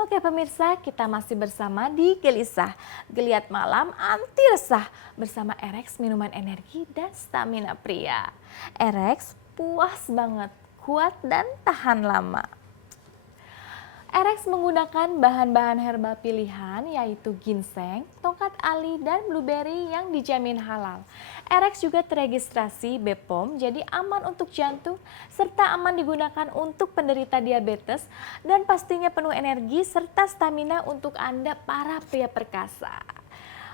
Oke pemirsa, kita masih bersama di Gelisah, Geliat Malam Anti Resah bersama Erex Minuman Energi dan Stamina Pria. Erex puas banget, kuat dan tahan lama. Erex menggunakan bahan-bahan herbal pilihan yaitu ginseng, tongkat ali, dan blueberry yang dijamin halal. Erex juga teregistrasi BPOM jadi aman untuk jantung serta aman digunakan untuk penderita diabetes dan pastinya penuh energi serta stamina untuk Anda para pria perkasa.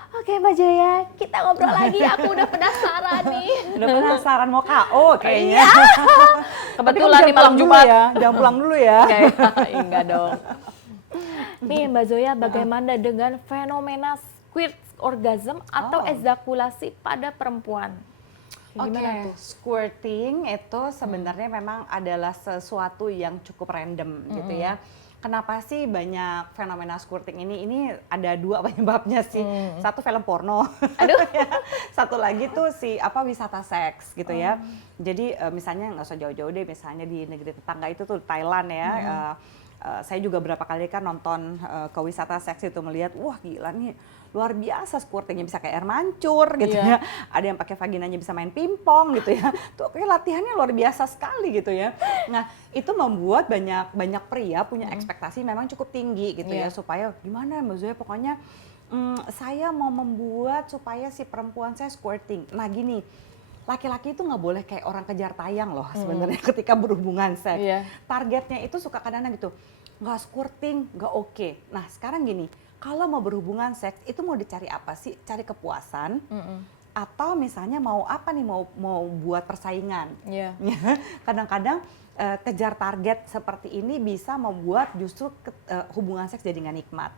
Oke Mbak Joya, kita ngobrol lagi. Aku udah penasaran nih. Udah penasaran mau KO kayaknya. Kebetulan di malam Jumat. Ya, jangan pulang dulu ya. Enggak dong. Nih Mbak Zoya, bagaimana dengan fenomena squirt orgasm atau ejakulasi pada perempuan? Gimana tuh? Squirting itu sebenarnya memang adalah sesuatu yang cukup random gitu ya. Kenapa sih banyak fenomena squirting ini? Ini ada dua penyebabnya sih. Satu film porno. Aduh. Satu lagi tuh wisata seks gitu ya. Jadi misalnya nggak usah jauh-jauh deh, misalnya di negeri tetangga itu tuh Thailand ya. Saya juga berapa kali kan nonton ke wisata seks itu melihat, wah gila nih luar biasa squirtingnya, bisa kayak air mancur gitu ya. Ada yang pakai vaginanya bisa main pingpong gitu ya. Tuh kayak latihannya luar biasa sekali gitu ya. Nah itu membuat banyak pria punya ekspektasi memang cukup tinggi gitu ya, supaya gimana Mbak Zoya, pokoknya saya mau membuat supaya si perempuan saya squirting. Nah gini, laki-laki itu nggak boleh kayak orang kejar tayang loh sebenarnya ketika berhubungan seks. Targetnya itu suka kadang-kadang gitu, nggak squirting, nggak oke. Nah sekarang gini, kalau mau berhubungan seks itu mau dicari apa sih? Cari kepuasan atau misalnya mau apa nih, mau buat persaingan. Kadang-kadang kejar target seperti ini bisa membuat justru hubungan seks jadi nggak nikmat.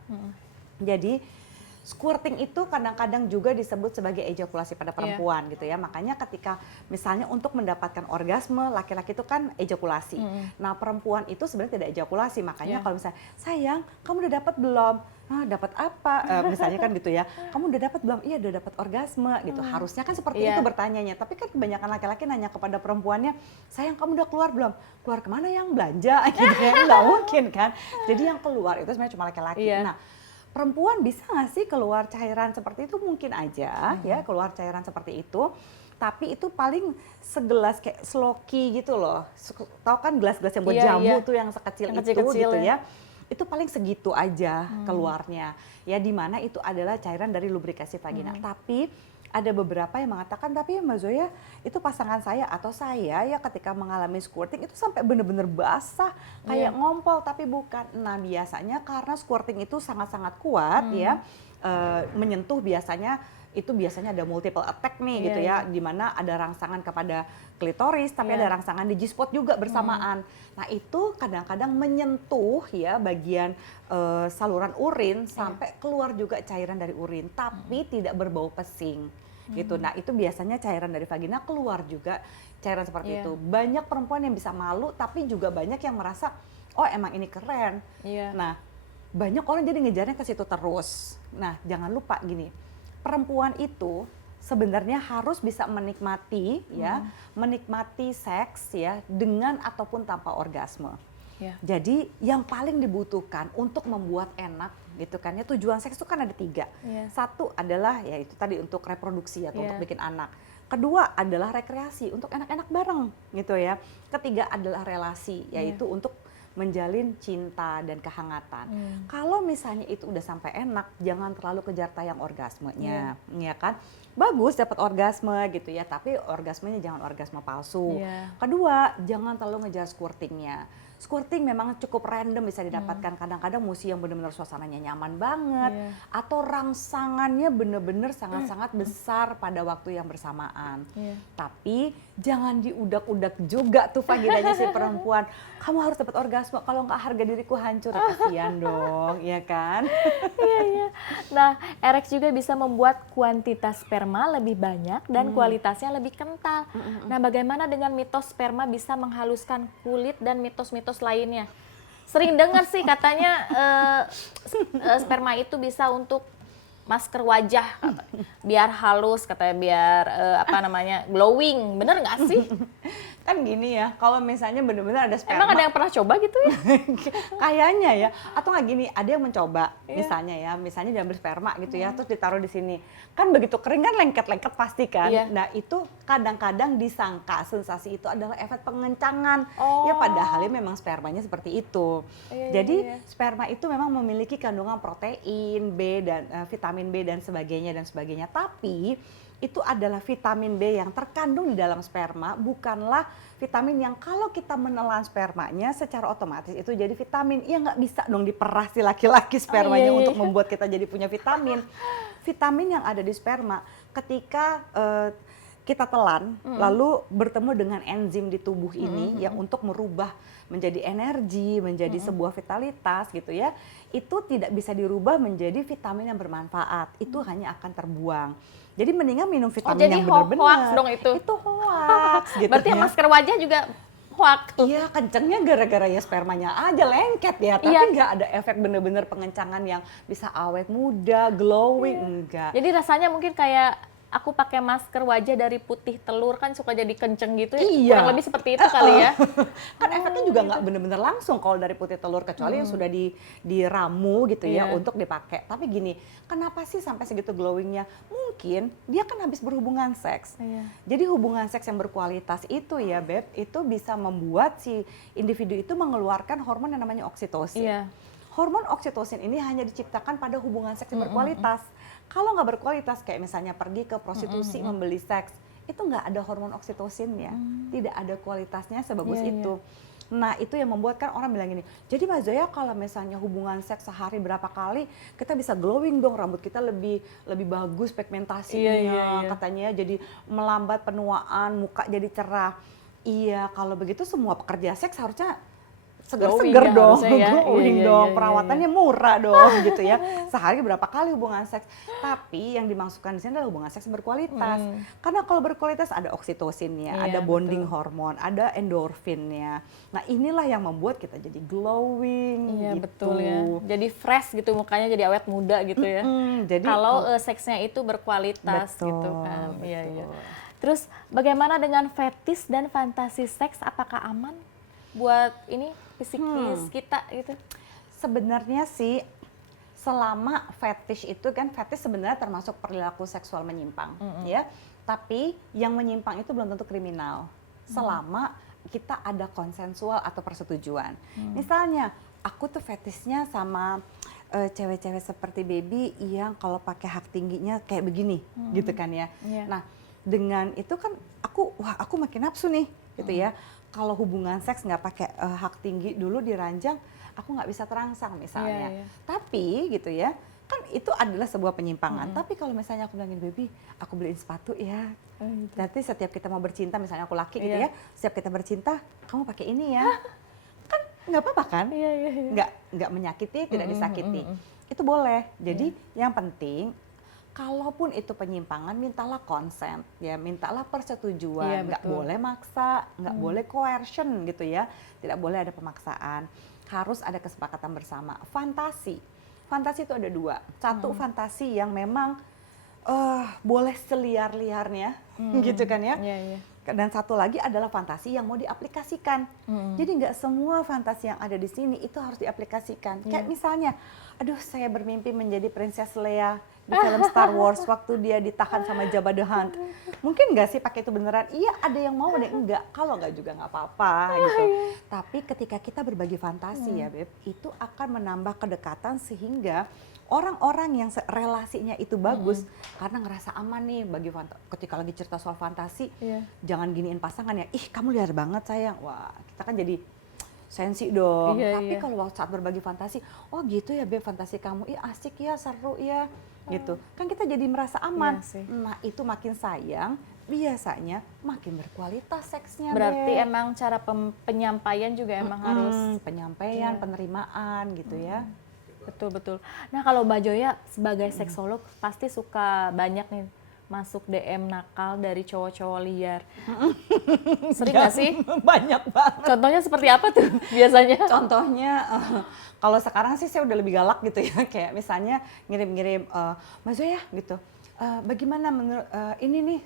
Jadi squirting itu kadang-kadang juga disebut sebagai ejakulasi pada perempuan gitu ya. Makanya ketika misalnya untuk mendapatkan orgasme, laki-laki itu kan ejakulasi. Nah perempuan itu sebenarnya tidak ejakulasi. Makanya kalau misalnya, sayang kamu udah dapat belum? Ah, dapat apa? Misalnya kan gitu ya. Kamu udah dapat belum? Iya udah dapat orgasme gitu. Harusnya kan seperti itu bertanyanya. Tapi kan kebanyakan laki-laki nanya kepada perempuannya, sayang kamu udah keluar belum? Keluar kemana, yang belanja? Gitu ya, nggak mungkin kan. Jadi yang keluar itu sebenarnya cuma laki-laki. Nah perempuan bisa nggak sih keluar cairan seperti itu? Mungkin aja ya keluar cairan seperti itu. Tapi itu paling segelas kayak sloki gitu loh. Tahu kan gelas-gelas yang buat jamu tuh yang sekecil yang itu gitu ya. Itu paling segitu aja keluarnya. Ya di mana itu adalah cairan dari lubrikasi vagina. Tapi ada beberapa yang mengatakan, tapi ya Mbak Zoya, itu pasangan saya atau saya ya ketika mengalami squirting itu sampai bener-bener basah, kayak ngompol, tapi bukan. Nah biasanya karena squirting itu sangat-sangat kuat ya, menyentuh biasanya ada multiple attack nih gitu ya, dimana ada rangsangan kepada klitoris, tapi ada rangsangan di G-spot juga bersamaan. Nah itu kadang-kadang menyentuh ya bagian saluran urin sampai keluar juga cairan dari urin, tapi tidak berbau pesing gitu. Nah itu biasanya cairan dari vagina keluar juga cairan seperti itu. Banyak perempuan yang bisa malu, tapi juga banyak yang merasa, oh emang ini keren. Nah banyak orang jadi ngejarnya ke situ terus. Nah jangan lupa gini, perempuan itu sebenarnya harus bisa menikmati menikmati seks ya dengan ataupun tanpa orgasme. Jadi yang paling dibutuhkan untuk membuat enak gitu kan ya, tujuan seks itu kan ada 3. Satu adalah ya itu tadi untuk reproduksi atau untuk bikin anak. Kedua adalah rekreasi untuk enak-enak bareng gitu ya. Ketiga adalah relasi, yaitu untuk menjalin cinta dan kehangatan. Kalau misalnya itu udah sampai enak, jangan terlalu kejar tayang orgasmenya, ya kan? Bagus dapat orgasme gitu ya, tapi orgasmenya jangan orgasme palsu. Kedua, jangan terlalu ngejar squirtingnya. Squirting memang cukup random bisa didapatkan, kadang-kadang mesti yang benar-benar suasananya nyaman banget, atau rangsangannya benar-benar sangat-sangat besar pada waktu yang bersamaan. Tapi jangan diudak-udak juga tuh vaginanya si perempuan. Kamu harus dapat orgasme, kalau nggak harga diriku hancur, kasihan dong, ya kan? Nah, Erex juga bisa membuat kuantitas sperma lebih banyak dan kualitasnya lebih kental. Nah, bagaimana dengan mitos sperma bisa menghaluskan kulit dan mitos-mitos lainnya? Sering dengar sih katanya sperma itu bisa untuk masker wajah, biar halus katanya, biar glowing. Bener nggak sih? Kan gini ya, kalau misalnya benar-benar ada sperma. Emang ada yang pernah coba gitu ya? Kayaknya ya, atau nggak gini, ada yang mencoba, Iya. misalnya diambil sperma gitu ya, terus ditaruh di sini. Kan begitu kering kan lengket-lengket pasti kan. Iya. Nah itu kadang-kadang disangka sensasi itu adalah efek pengencangan. Oh. Ya padahal memang spermanya seperti itu. Iya, Jadi iya. sperma itu memang memiliki kandungan protein, B dan vitamin B dan sebagainya. Tapi itu adalah vitamin B yang terkandung di dalam sperma, bukanlah vitamin yang kalau kita menelan spermanya secara otomatis itu jadi vitamin. Ya nggak bisa dong diperah si laki-laki spermanya iya. untuk membuat kita jadi punya vitamin. Vitamin yang ada di sperma ketika kita telan lalu bertemu dengan enzim di tubuh ini yang untuk merubah menjadi energi, menjadi sebuah vitalitas gitu ya. Itu tidak bisa dirubah menjadi vitamin yang bermanfaat. Itu hanya akan terbuang. Jadi mendingan minum vitamin jadi yang benar-benar. hoax dong itu. Itu hoax gitu Berarti ya. masker wajah juga hoax tuh. Iya, kencengnya gara-gara ya spermanya aja lengket ya, tapi Iya. nggak ada efek bener-bener pengencangan yang bisa awet muda, glowing, enggak. Jadi rasanya mungkin kayak aku pakai masker wajah dari putih telur kan suka jadi kenceng gitu ya. Iya. Kurang lebih seperti itu kali ya. Kan efeknya juga nggak bener-bener langsung kalau dari putih telur, kecuali yang sudah diramu gitu ya Iya. untuk dipakai. Tapi gini, kenapa sih sampai segitu glowingnya? Mungkin dia kan habis berhubungan seks. Iya. Jadi hubungan seks yang berkualitas itu ya Beb, itu bisa membuat si individu itu mengeluarkan hormon yang namanya oksitosin. Iya. Hormon oksitosin ini hanya diciptakan pada hubungan seks yang berkualitas. Kalau nggak berkualitas, kayak misalnya pergi ke prostitusi membeli seks, itu nggak ada hormon oksitosinnya, tidak ada kualitasnya sebagus Iya, itu. Nah itu yang membuat kan orang bilang gini, jadi Mbak Zoya kalau misalnya hubungan seks sehari berapa kali, kita bisa glowing dong, rambut kita lebih bagus pigmentasinya, Iya. katanya jadi melambat penuaan, muka jadi cerah. Iya, kalau begitu semua pekerja seks harusnya Glowing seger-seger ya dong, harusnya ya. glowing Iya, dong, iya, perawatannya murah dong gitu ya. Sehari berapa kali hubungan seks. Tapi yang dimaksudkan di sini adalah hubungan seks berkualitas. Karena kalau berkualitas ada oksitosinnya, Iya, ada bonding betul. hormon, ada endorfinnya. Nah inilah yang membuat kita jadi glowing Iya gitu. betul ya. Jadi fresh gitu mukanya, jadi awet muda gitu ya. Jadi Kalau seksnya itu berkualitas betul, gitu kan. Iya, iya. betul. Terus bagaimana dengan fetis dan fantasi seks? Apakah aman buat ini psikis kita gitu? Sebenarnya sih selama fetish itu kan fetish sebenarnya termasuk perilaku seksual menyimpang ya. Tapi yang menyimpang itu belum tentu kriminal selama kita ada konsensual atau persetujuan. Misalnya aku tuh fetishnya sama cewek-cewek seperti baby yang kalau pakai hak tingginya kayak begini gitu kan ya. Iya. Nah, dengan itu kan aku makin nafsu nih gitu ya. Kalau hubungan seks nggak pakai hak tinggi dulu diranjang, aku nggak bisa terangsang misalnya. Iya, iya. Tapi gitu ya, kan itu adalah sebuah penyimpangan. Tapi kalau misalnya aku bilangin baby, aku beliin sepatu ya. Nanti setiap kita mau bercinta, misalnya aku laki gitu Iya. ya, setiap kita bercinta, kamu pakai ini ya. Kan nggak apa-apa kan? Iya, iya, iya. Nggak menyakiti, tidak disakiti. Itu boleh. Jadi yang penting kalaupun itu penyimpangan, mintalah konsen, ya mintalah Iya, persetujuan, nggak betul. boleh maksa, nggak boleh coercion gitu ya, tidak boleh ada pemaksaan, harus ada kesepakatan bersama. Fantasi itu ada dua, satu fantasi yang memang boleh seliar-liarnya, gitu kan ya. Iya, iya. Dan satu lagi adalah fantasi yang mau diaplikasikan. Jadi nggak semua fantasi yang ada di sini itu harus diaplikasikan. Kayak misalnya, aduh saya bermimpi menjadi Princess Leia di film Star Wars waktu dia ditahan sama Jabba the Hutt. Mungkin nggak sih pakai itu beneran? Iya, ada yang mau, ada yang enggak. Kalau nggak juga nggak apa-apa gitu. Tapi ketika kita berbagi fantasi ya Beb, itu akan menambah kedekatan sehingga orang-orang yang relasinya itu bagus karena ngerasa aman nih ketika lagi cerita soal fantasi, Iya. jangan giniin pasangan ya, ih kamu liar banget sayang, wah kita kan jadi sensi dong. Iya, Tapi iya. kalau saat berbagi fantasi, oh gitu ya Beb fantasi kamu, ih asik ya, seru ya, gitu. Kan kita jadi merasa aman. Iya sih. Nah itu makin sayang, biasanya makin berkualitas seksnya. Berarti Beb. emang cara penyampaian juga emang harus penyampaian, Iya. penerimaan gitu ya. betul. Nah kalau Mbak Joya sebagai seksolog pasti suka banyak nih masuk DM nakal dari cowok-cowok liar. Sering nggak sih? Banyak banget. Contohnya seperti apa tuh biasanya? Contohnya kalau sekarang sih saya udah lebih galak gitu ya, kayak misalnya ngirim-ngirim Mbak Zoya gitu. Bagaimana menurut ini nih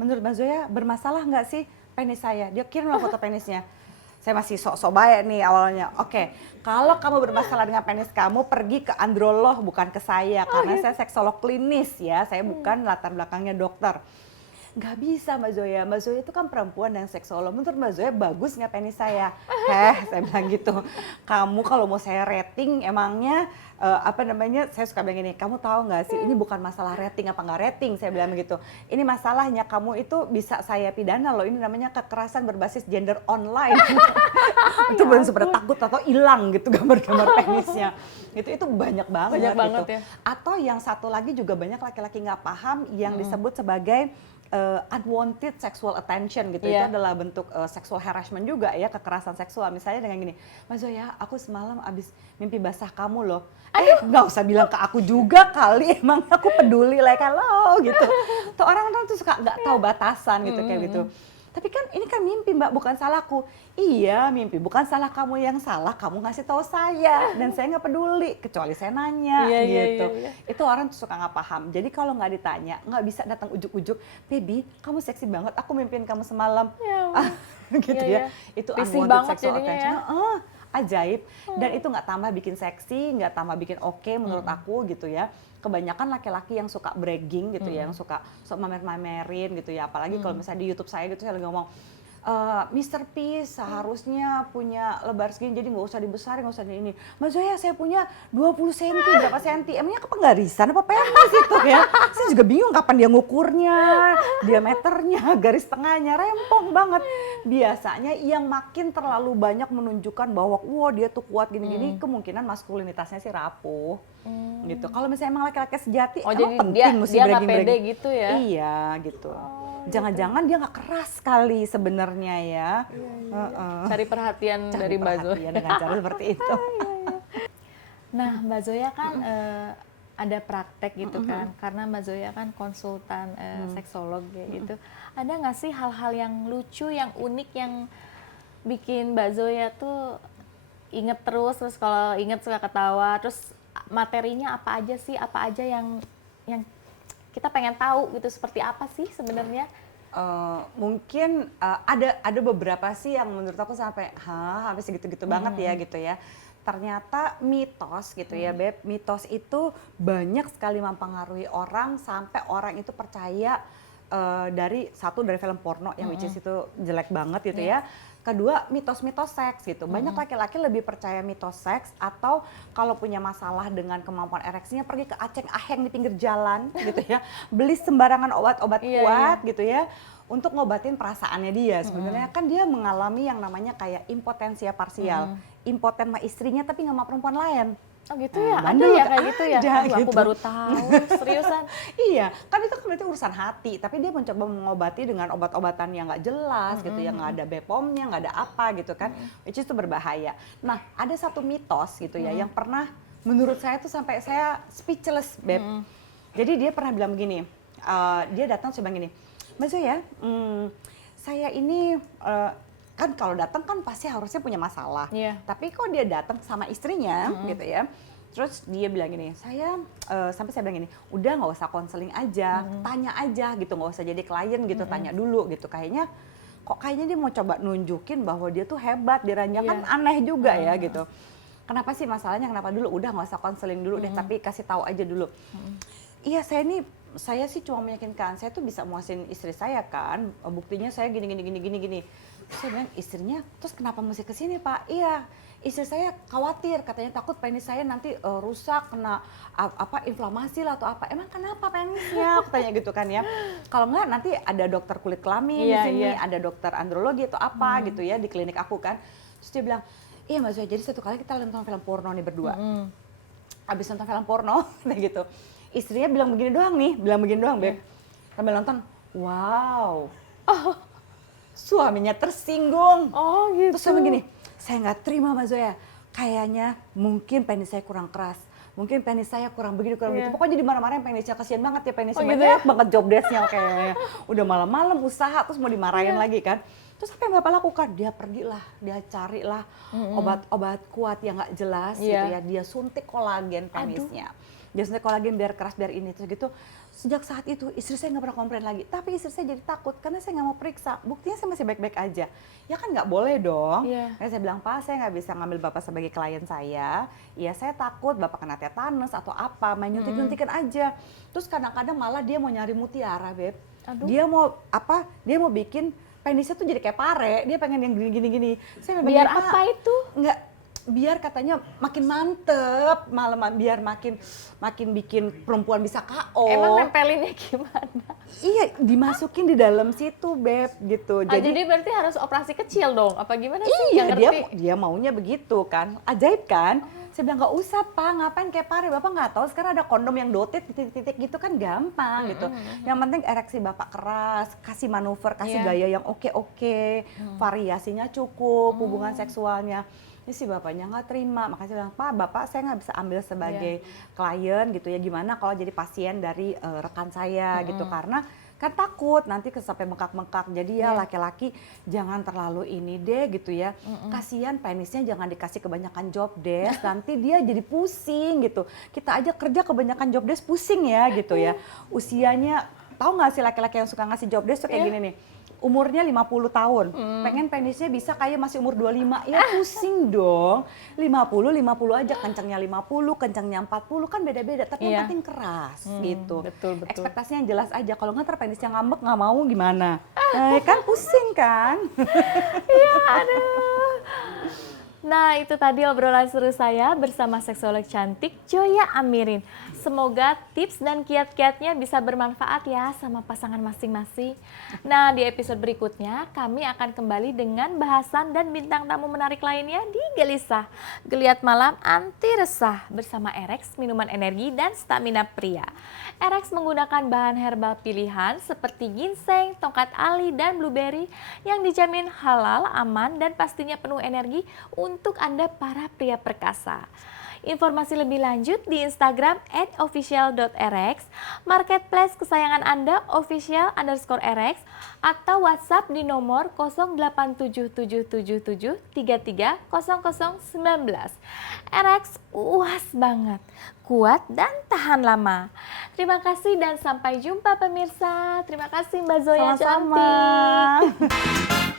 menurut Mbak Zoya bermasalah nggak sih penis saya. Dia kirimlah foto penisnya. Saya masih sok-sok baik nih awalnya. Oke, kalau kamu bermasalah dengan penis kamu, pergi ke androlog, bukan ke saya. Karena saya seksolog klinis ya, saya bukan latar belakangnya dokter. Nggak bisa Mbak Zoya. Mbak Zoya itu kan perempuan dan seksolog. Menurut Mbak Zoya bagus nggak penis saya? Saya bilang gitu. Kamu kalau mau saya rating emangnya saya suka bilang gini, kamu tahu nggak sih ini bukan masalah rating apa nggak rating, saya bilang begitu. Ini masalahnya kamu itu bisa saya pidana loh, ini namanya kekerasan berbasis gender online. Itu benar pada takut atau hilang gitu gambar-gambar penisnya. Itu banyak banget Banyak gitu. banget ya. Atau yang satu lagi juga banyak laki-laki nggak paham yang disebut sebagai unwanted sexual attention gitu. Itu adalah bentuk sexual harassment juga ya, kekerasan seksual. Misalnya dengan gini, Mas Zoya, aku semalam abis mimpi basah kamu loh. Nggak usah bilang ke aku juga kali, emang aku peduli like hello gitu. Tuh orang-orang tuh suka nggak tahu batasan gitu kayak gitu. Tapi kan ini kan mimpi Mbak, bukan salahku. Iya mimpi, bukan salah kamu yang salah, kamu ngasih tahu saya. Dan saya nggak peduli, kecuali saya nanya gitu. Itu orang tuh suka nggak paham. Jadi kalau nggak ditanya, nggak bisa datang ujuk-ujuk, baby kamu seksi banget, aku mimpiin kamu semalam. Gitu ya. Itu unwanted sexual attention. Ajaib. Dan itu nggak tambah bikin seksi, nggak tambah bikin oke menurut aku gitu ya. Kebanyakan laki-laki yang suka bragging gitu ya, yang suka mamer-mamerin gitu ya. Apalagi kalau misalnya di YouTube saya gitu, saya lagi ngomong, Mr. P seharusnya punya lebar segini, jadi nggak usah dibesarin, nggak usah di ini. Mas Zoya, saya punya 20 cm, berapa senti? Emangnya kepengarisan apa penis itu ya? Saya juga bingung kapan dia ngukurnya, diameternya, garis tengahnya, rempong banget. Biasanya yang makin terlalu banyak menunjukkan bahwa wah dia tuh kuat gini-gini, kemungkinan maskulinitasnya sih rapuh. Gitu. Kalau misalnya emang laki-laki sejati, emang penting mesti dia nggak bragging-bragging. pede gitu ya? Iya gitu. Jangan-jangan dia nggak keras sekali sebenarnya ya. Cari perhatian dari Mbak Zoya. Dengan cara seperti itu. Nah Mbak Zoya kan ada praktek gitu kan, karena Mbak Zoya kan konsultan seksolog ya gitu. Ada nggak sih hal-hal yang lucu, yang unik, yang bikin Mbak Zoya tuh inget terus kalau inget suka ketawa, terus materinya apa aja sih, apa aja yang kita pengen tahu gitu, seperti apa sih sebenarnya? Mungkin ada beberapa sih yang menurut aku sampai segitu-gitu banget ya gitu ya. Ternyata mitos gitu ya Beb, mitos itu banyak sekali mempengaruhi orang sampai orang itu percaya dari film porno yang which is itu jelek banget gitu ya. Kedua, mitos-mitos seks gitu. Banyak laki-laki lebih percaya mitos seks, atau kalau punya masalah dengan kemampuan ereksinya pergi ke aceng aheng di pinggir jalan gitu ya. Beli sembarangan obat-obat kuat gitu ya untuk ngobatin perasaannya dia. Sebenarnya kan dia mengalami yang namanya kayak impotensia parsial. Impoten sama istrinya tapi nggak sama perempuan lain. Oh gitu ya, ada ya kayak gitu ya? Aku baru tahu, seriusan. Iya, kan itu berarti urusan hati, tapi dia mencoba mengobati dengan obat-obatan yang nggak jelas gitu, yang nggak ada BPOM-nya, nggak ada apa gitu kan, which is itu berbahaya. Nah, ada satu mitos gitu ya, yang pernah menurut saya tuh sampai saya speechless, Beb. Jadi dia pernah bilang begini, dia datang saya bilang gini, Mbak Zoya, saya ini kan kalau datang kan pasti harusnya punya masalah. Tapi kok dia datang sama istrinya gitu ya. Terus dia bilang gini, sampai saya bilang gini, udah nggak usah konseling aja, tanya aja gitu, nggak usah jadi klien gitu, tanya dulu gitu. Kayaknya dia mau coba nunjukin bahwa dia tuh hebat, diranjang kan aneh juga ya gitu. Kenapa sih masalahnya, kenapa dulu? Udah nggak usah konseling dulu deh, tapi kasih tahu aja dulu. Iya saya sih cuma meyakinkan, saya tuh bisa muasin istri saya kan, buktinya saya gini. Terus saya bilang istrinya, terus kenapa mesti kesini Pak? Iya, istri saya khawatir, katanya takut penis saya nanti rusak, kena inflamasi lah atau apa. Emang kenapa penisnya? Aku tanya gitu kan ya. Kalau enggak nanti ada dokter kulit kelamin di sini, ada dokter andrologi atau apa gitu ya di klinik aku kan. Terus dia bilang, iya Mbak Zoya, jadi satu kali kita nonton film porno nih berdua. Abis nonton film porno, kayak gitu. Istrinya bilang begini doang, Beb. Sambil nonton, wow. Suaminya tersinggung. Oh gitu. Terus sama gini, saya nggak terima Mbak Zoya. Kayaknya mungkin penis saya kurang keras. Mungkin penis saya kurang begini, kurang begitu. Pokoknya jadi marah-marahin penisnya, kasihan banget ya penisnya. Gitu banyak banget job desk-nya kayaknya. Udah malam-malam usaha terus mau dimarahin lagi kan. Terus apa yang Bapak lakukan? Dia pergilah, dia carilah obat-obat kuat yang nggak jelas gitu Iya. ya. Dia suntik kolagen penisnya. Dia suntik kolagen biar keras, biar ini. Terus gitu, sejak saat itu istri saya nggak pernah komplain lagi. Tapi istri saya jadi takut karena saya nggak mau periksa. Buktinya saya masih baik-baik aja. Ya kan nggak boleh dong. Iya. Kayak saya bilang, Pak, saya nggak bisa ngambil Bapak sebagai klien saya. Ya saya takut Bapak kena tetanus atau apa, main nyuntik-nyuntikin aja. Terus kadang-kadang malah dia mau nyari mutiara, Beb. Aduh. Dia mau apa? Dia mau bikin penisnya tuh jadi kayak pare. Dia pengen yang gini-gini. Saya Biar bilang, apa "Pak, itu? Enggak, biar katanya makin mantep, malaman biar makin bikin perempuan bisa KO. Emang nempelinnya gimana? Iya, dimasukin di dalam situ, Beb, gitu. Jadi berarti harus operasi kecil dong? Apa gimana sih? iya, Nggak dia ngerti. dia maunya begitu kan. Ajaib kan? Saya bilang nggak usah, Pak, ngapain kayak pare, Bapak nggak tahu sekarang ada kondom yang dotit titik-titik gitu kan gampang gitu. Yang penting ereksi Bapak keras, kasih manuver, kasih Iya. gaya yang oke, variasinya cukup, hubungan seksualnya. Ini si bapaknya nggak terima, makanya saya bilang, Pak, Bapak saya nggak bisa ambil sebagai klien gitu ya, gimana kalau jadi pasien dari rekan saya gitu, karena kan takut nanti sampai bengkak-bengkak. Jadi ya laki-laki jangan terlalu ini deh gitu ya. Kasihan penisnya jangan dikasih kebanyakan job desk, nanti dia jadi pusing gitu. Kita aja kerja kebanyakan job desk pusing ya gitu ya. Usianya, tahu nggak sih laki-laki yang suka ngasih job desk tuh kayak gini nih. Umurnya 50 tahun, pengen penisnya bisa kayak masih umur 25, ya pusing dong. 50 aja, kencangnya 50, kencangnya 40 kan beda-beda, tapi yang Iya. penting keras gitu. Betul. Ekspektasinya yang jelas aja, kalau nggak ntar penisnya ngambek nggak mau gimana? Kan pusing kan? Nah, itu tadi obrolan seru saya bersama seksolog cantik Joya Amirin. Semoga tips dan kiat-kiatnya bisa bermanfaat ya sama pasangan masing-masing. Nah, di episode berikutnya kami akan kembali dengan bahasan dan bintang tamu menarik lainnya di Gelisah. Geliat malam anti resah bersama Erex, minuman energi dan stamina pria. Erex menggunakan bahan herbal pilihan seperti ginseng, tongkat ali, dan blueberry yang dijamin halal, aman, dan pastinya penuh energi untuk Anda para pria perkasa. Informasi lebih lanjut di Instagram @official.rx, marketplace kesayangan Anda official_rx, atau WhatsApp di nomor 087777330019. RX puas banget, kuat dan tahan lama. Terima kasih dan sampai jumpa pemirsa. Terima kasih Mbak Zoya Sama-sama. cantik.